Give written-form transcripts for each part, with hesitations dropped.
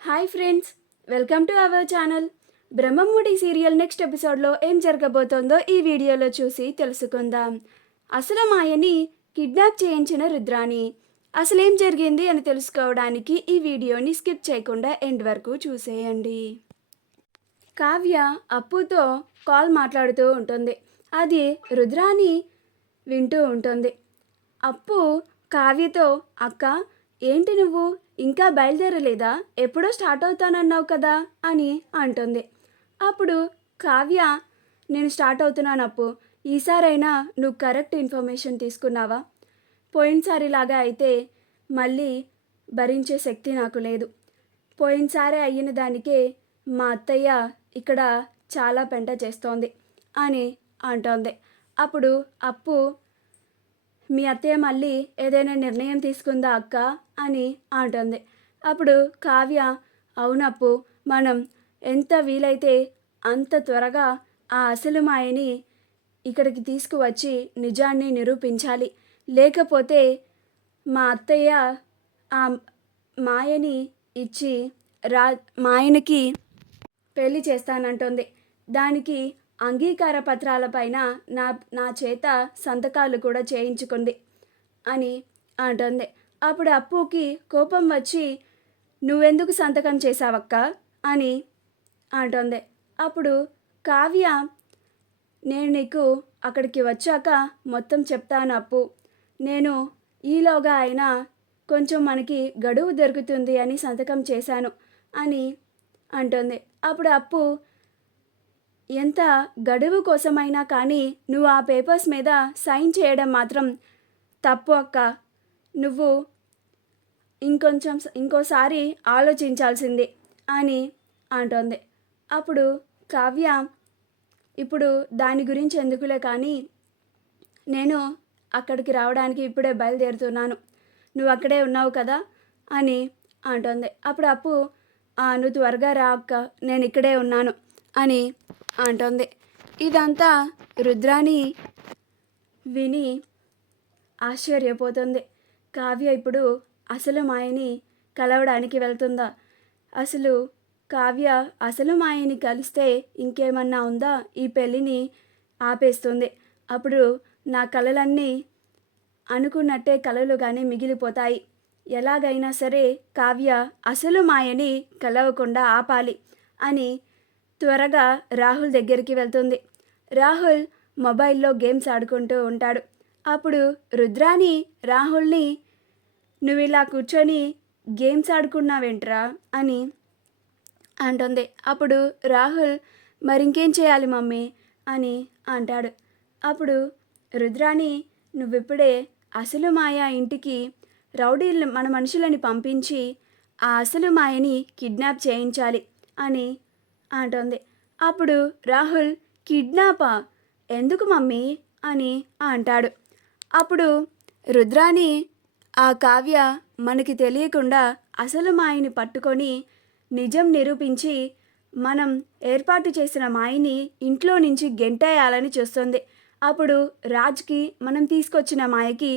Hi friends, welcome to our channel. Brahmamudi serial next ఎపిసోడ్లో ఏం జరగబోతోందో ఈ వీడియోలో చూసి తెలుసుకుందాం. అసలు మాయని కిడ్నాప్ చేయించిన రుద్రాని అసలేం జరిగింది అని తెలుసుకోవడానికి ఈ వీడియోని స్కిప్ చేయకుండా ఎండ్ వరకు చూసేయండి. కావ్య అప్పుతో కాల్ మాట్లాడుతూ ఉంటుంది. అది రుద్రాని వింటూ ఉంటుంది. అప్పు కావ్యతో, అక్క ఏంటి నువ్వు ఇంకా బయలుదేరలేదా? ఎప్పుడో స్టార్ట్ అవుతానన్నావు కదా అని అంటుంది. అప్పుడు కావ్య, నేను స్టార్ట్ అవుతున్నాను అప్పు. ఈసారైనా నువ్వు కరెక్ట్ ఇన్ఫర్మేషన్ తీసుకున్నావా? పోయినసారిలాగా అయితే మళ్ళీ భరించే శక్తి నాకు లేదు. పోయినసారి అయిన దానికే మా అత్తయ్య ఇక్కడ చాలా పెంట చేస్తోంది అని అంటోంది. అప్పుడు అప్పు, మీ అత్తయ్య మళ్ళీ ఏదైనా నిర్ణయం తీసుకుందా అక్క అని అంటుంది. అప్పుడు కావ్య, అవునప్పు, మనం ఎంత వీలైతే అంత త్వరగా ఆ అసలు మాయని ఇక్కడికి తీసుకువచ్చి నిజాన్ని నిరూపించాలి. లేకపోతే మా అత్తయ్య ఆ మాయని ఇచ్చి మాయనికి పెళ్లి చేస్తానంటుంది. దానికి అంగీకార పత్రాలపైన నా నా చేత సంతకాలు కూడా చేయించుకుంది అని అంటుంది. అప్పుడు అప్పుకి కోపం వచ్చి, నువ్వెందుకు సంతకం చేసావక్క అని అంటుంది. అప్పుడు కావ్య, నేను నీకు అక్కడికి వచ్చాక మొత్తం చెప్తాను అప్పు. నేను ఈలోగా అయినా కొంచెం మనకి గడువు దొరుకుతుంది అని సంతకం చేశాను అని అంటుంది. అప్పుడు అప్పు, ఎంత గడువు కోసమైనా కానీ నువ్వు ఆ పేపర్స్ మీద సైన్ చేయడం మాత్రం తప్పు అక్క. నువ్వు ఇంకోసారి ఆలోచించాల్సింది అని అంటోంది. అప్పుడు కావ్య, ఇప్పుడు దాని గురించి ఎందుకులే కానీ నేను అక్కడికి రావడానికి ఇప్పుడే బయలుదేరుతున్నాను. నువ్వు అక్కడే ఉన్నావు కదా అని అంటోంది. అప్పుడు అప్పు, నువ్వు త్వరగా రా అక్క, నేను ఇక్కడే ఉన్నాను అని అంటోంది. ఇదంతా రుద్రాని విని ఆశ్చర్యపోతుంది. కావ్య ఇప్పుడు అసలు మాయని కలవడానికి వెళ్తుందా? అసలు కావ్య అసలు మాయని కలిస్తే ఇంకేమన్నా ఉందా? ఈ పెళ్ళిని ఆపేస్తుంది. అప్పుడు నా కలలన్నీ అనుకున్నట్టే కలలుగానే మిగిలిపోతాయి. ఎలాగైనా సరే కావ్య అసలు మాయని కలవకుండా ఆపాలి అని త్వరగా రాహుల్ దగ్గరికి వెళ్తుంది. రాహుల్ మొబైల్లో గేమ్స్ ఆడుకుంటూ ఉంటాడు. అప్పుడు రుద్రాని రాహుల్ని, నువ్వు ఇలా కూర్చొని గేమ్స్ ఆడుకున్నావేంట్రా అని అంటుంది. అప్పుడు రాహుల్, మరింకేం చేయాలి మమ్మీ అని అంటాడు. అప్పుడు రుద్రాని, నువ్విప్పుడే అసలు మాయ ఇంటికి మన మనుషులని పంపించి ఆ అసలు మాయని కిడ్నాప్ చేయించాలి అని అంటుంది. అప్పుడు రాహుల్, కిడ్నాపా? ఎందుకు మమ్మీ అని అంటాడు. అప్పుడు రుద్రాని, ఆ కావ్య మనకి తెలియకుండా అసలు మాయని పట్టుకొని నిజం నిరూపించి మనం ఏర్పాటు చేసిన మాయని ఇంట్లో నుంచి గెంటేయాలని చూస్తుంది. అప్పుడు రాజ్కి మనం తీసుకొచ్చిన మాయకి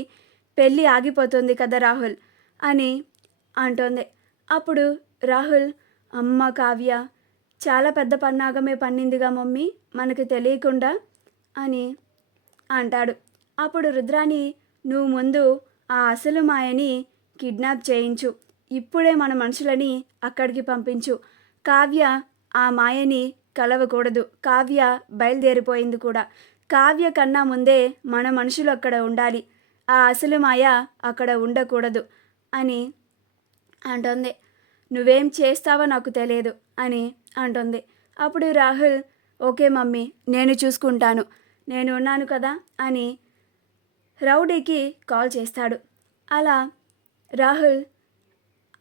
పెళ్ళి ఆగిపోతుంది కదా రాహుల్ అని అంటోంది. అప్పుడు రాహుల్, అమ్మ కావ్య చాలా పెద్ద పన్నాగమే పన్నిందిగా మమ్మీ మనకు తెలియకుండా అని అంటాడు. అప్పుడు రుద్రాని, నువ్వు ముందు ఆ అసలు మాయని కిడ్నాప్ చేయించు, ఇప్పుడే మన మనుషులని అక్కడికి పంపించు. కావ్య ఆ మాయని కలవకూడదు. కావ్య బయలుదేరిపోయింది కూడా. కావ్య కన్నా ముందే మన మనుషులు అక్కడ ఉండాలి. ఆ అసలు మాయ అక్కడ ఉండకూడదు అని అంటుంది. నువ్వేం చేస్తావో నాకు తెలియదు అని అంటుంది. అప్పుడు రాహుల్, ఓకే మమ్మీ, నేను చూసుకుంటాను, నేను ఉన్నాను కదా అని రౌడీకి కాల్ చేస్తాడు. అలా రాహుల్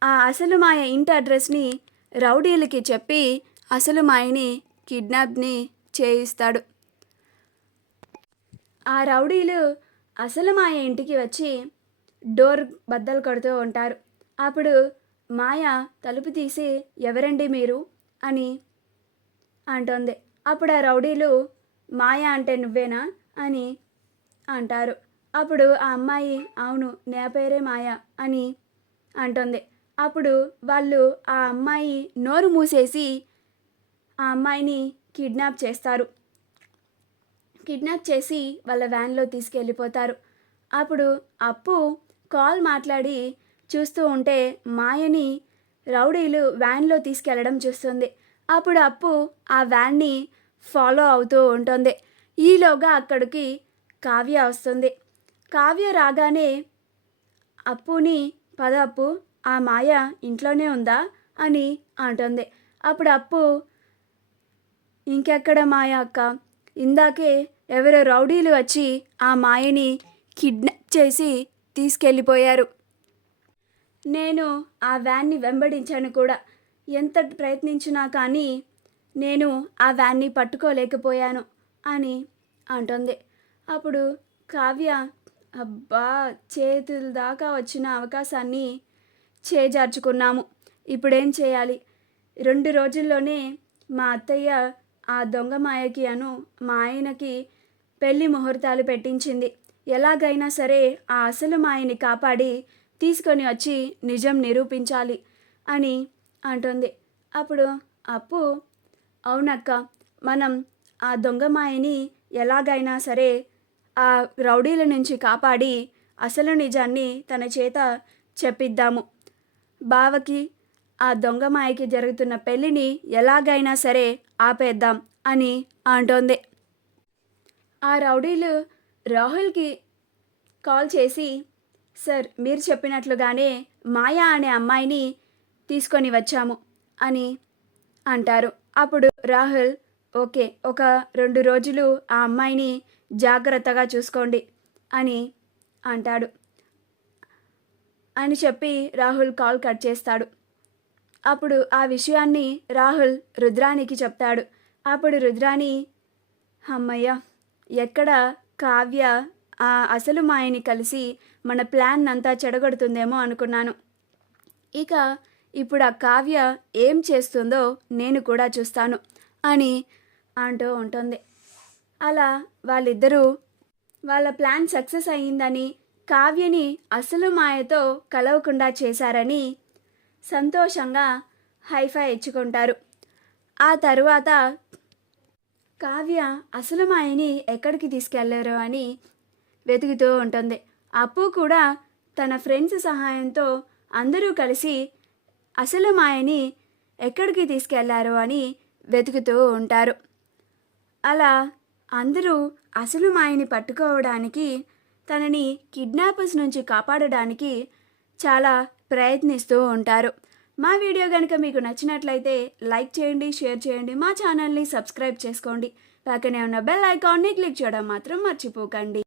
ఆ అసలు మాయ ఇంటి అడ్రస్ని రౌడీలకి చెప్పి అసలు మాయని కిడ్నాప్ని చేయిస్తాడు. ఆ రౌడీలు అసలు మాయ ఇంటికి వచ్చి డోర్ బద్దలు కొడుతూ ఉంటారు. అప్పుడు మాయ తలుపు తీసి, ఎవరండి మీరు అని అంటోంది. అప్పుడు ఆ రౌడీలు, మాయ అంటే నువ్వేనా అని అంటారు. అప్పుడు ఆ అమ్మాయి, అవును, నా పేరే మాయ అని అంటుంది. అప్పుడు వాళ్ళు ఆ అమ్మాయి నోరు మూసేసి ఆ అమ్మాయిని కిడ్నాప్ చేస్తారు. కిడ్నాప్ చేసి వాళ్ళ వ్యాన్లో తీసుకెళ్ళిపోతారు. అప్పుడు అప్పు కాల్ మాట్లాడి చూస్తూ ఉంటే మాయని రౌడీలు వ్యాన్లో తీసుకెళ్ళడం చూస్తుంది. అప్పుడు అప్పు ఆ వ్యాన్ని ఫాలో అవుతూ ఉంటుంది. ఈలోగా అక్కడికి కావ్య వస్తుంది. కావ్య రాగానే అప్పుని పద అప్పు, ఆ మాయ ఇంట్లోనే ఉందా అని అంటుంది. అప్పుడు అప్పు, ఇంకెక్కడ మాయ అక్క, ఇందాకే ఎవరో రౌడీలు వచ్చి ఆ మాయని కిడ్నాప్ చేసి తీసుకెళ్ళిపోయారు. నేను ఆ వ్యాన్ని వెంబడించాను కూడా. ఎంత ప్రయత్నించినా కానీ నేను ఆ వ్యాన్ని పట్టుకోలేకపోయాను అని అంటుంది. అప్పుడు కావ్య, అబ్బా, చేతుల దాకా వచ్చిన అవకాశాన్ని చేజార్చుకున్నాము, ఇప్పుడేం చేయాలి? 2 రోజుల్లోనే మా అత్తయ్య ఆ దొంగ మాయకి మా ఆయనకి పెళ్లి ముహూర్తాలు పెట్టించింది. ఎలాగైనా సరే ఆ అసలు మాయని కాపాడి తీసుకొని వచ్చి నిజం నిరూపించాలి అని అంటుంది. అప్పుడు అప్పు, అవునక్క, మనం ఆ దొంగ మాయని ఎలాగైనా సరే ఆ రౌడీల నుంచి కాపాడి అసలు నిజాన్ని తన చేత చెప్పిద్దాము. బావకి ఆ దొంగ మాయకి జరుగుతున్న పెళ్ళిని ఎలాగైనా సరే ఆపేద్దాం అని అంటోంది. ఆ రౌడీలు రాహుల్కి కాల్ చేసి, సార్, మీరు చెప్పినట్లుగానే మాయా అనే అమ్మాయిని తీసుకొని వచ్చాము అని అంటారు. అప్పుడు రాహుల్, ఓకే, ఒక 2 రోజులు ఆ అమ్మాయిని జాగ్రత్తగా చూసుకోండి అని అంటాడు. అని చెప్పి రాహుల్ కాల్ కట్ చేస్తాడు. అప్పుడు ఆ విషయాన్ని రాహుల్ రుద్రానికి చెప్తాడు. అప్పుడు రుద్రాని, అమ్మయ్య, ఎక్కడ కావ్య ఆ అసలు మాయని కలిసి మన ప్లాన్ అంతా చెడగొడుతుందేమో అనుకున్నాను. ఇక ఇప్పుడు ఆ కావ్య ఏం చేస్తుందో నేను కూడా చూస్తాను అని అంటూ ఉంటుంది. అలా వాళ్ళిద్దరూ వాళ్ళ ప్లాన్ సక్సెస్ అయ్యిందని, కావ్యని అసలు మాయతో కలవకుండా చేశారని సంతోషంగా హైఫై ఇచ్చుకుంటారు. ఆ తరువాత కావ్య అసలు మాయని ఎక్కడికి తీసుకెళ్లారో అని వెతుకుతూ ఉంటుంది. అప్పు కూడా తన ఫ్రెండ్స్ సహాయంతో అందరూ కలిసి అసలు మాయని ఎక్కడికి తీసుకెళ్లారో అని వెతుకుతూ ఉంటారు. అలా అందరూ అసలు మాయని పట్టుకోవడానికి, తనని కిడ్నాపర్స్ నుంచి కాపాడడానికి చాలా ప్రయత్నిస్తూ ఉంటారు. మా వీడియో కనుక మీకు నచ్చినట్లయితే లైక్ చేయండి, షేర్ చేయండి, మా ఛానల్ని సబ్స్క్రైబ్ చేసుకోండి. పక్కనే ఉన్న బెల్ ఐకాన్ని క్లిక్ చేయడం మాత్రం మర్చిపోకండి.